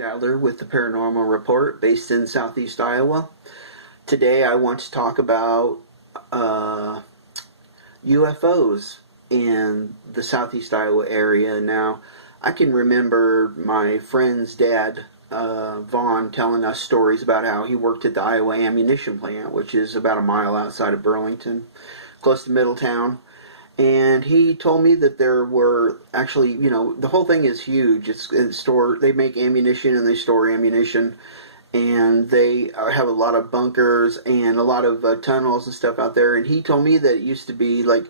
Adler with the Paranormal Report based in Southeast Iowa. Today I want to talk about UFOs in the Southeast Iowa area. Now, I can remember my friend's dad, Vaughn, telling us stories about how he worked at the Iowa ammunition plant, which is about a mile outside of Burlington, close to Middletown. And he told me that there were actually, the whole thing is huge. They make ammunition and they store ammunition, and they have a lot of bunkers and a lot of tunnels and stuff out there. And he told me that it used to be like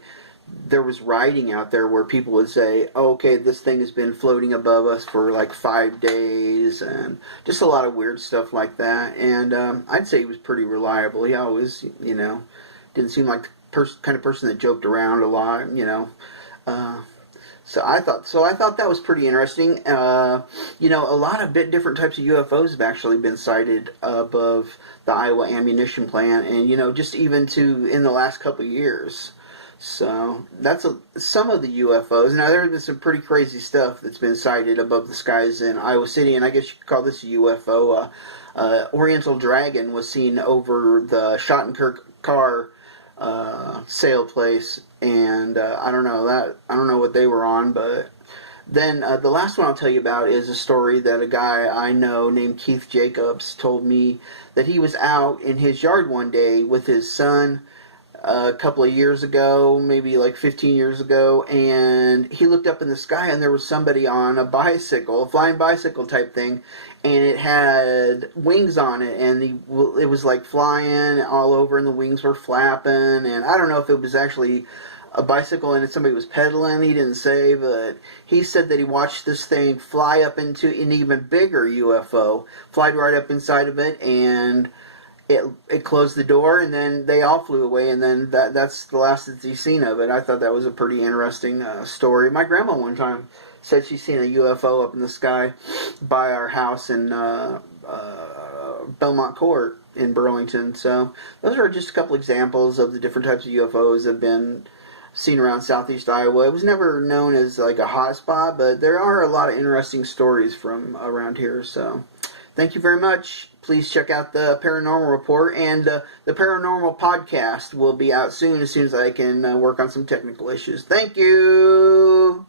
there was writing out there where people would say, oh, okay, this thing has been floating above us for like 5 days, and just a lot of weird stuff like that. And I'd say he was pretty reliable. He always, didn't seem like kind of person that joked around a lot, So I thought that was pretty interesting. A lot of different types of UFOs have actually been sighted above the Iowa ammunition plant, and just even in the last couple of years. So that's some of the UFOs. Now there has been some pretty crazy stuff that's been sighted above the skies in Iowa City, and I guess you could call this a UFO. Oriental Dragon was seen over the Schottenkirk car sale place, and I don't know what they were on. But then the last one I'll tell you about is a story that a guy I know named Keith Jacobs told me that he was out in his yard one day with his son a couple of years ago, maybe like 15 years ago, and he looked up in the sky and there was somebody on a bicycle, a flying bicycle type thing, and it had wings on it, and it was like flying all over, and the wings were flapping, and I don't know if it was actually a bicycle and somebody was pedaling, he didn't say, but he said that he watched this thing fly up into an even bigger UFO, fly right up inside of it, and it closed the door, and then they all flew away, and then that's the last that he's seen of it. I thought that was a pretty interesting story. My grandma one time said she's seen a UFO up in the sky by our house in Belmont Court in Burlington. So those are just a couple examples of the different types of UFOs that have been seen around Southeast Iowa. It was never known as like a hot spot, but there are a lot of interesting stories from around here. So thank you very much. Please check out the Paranormal Report, and the Paranormal Podcast will be out soon as I can work on some technical issues. Thank you!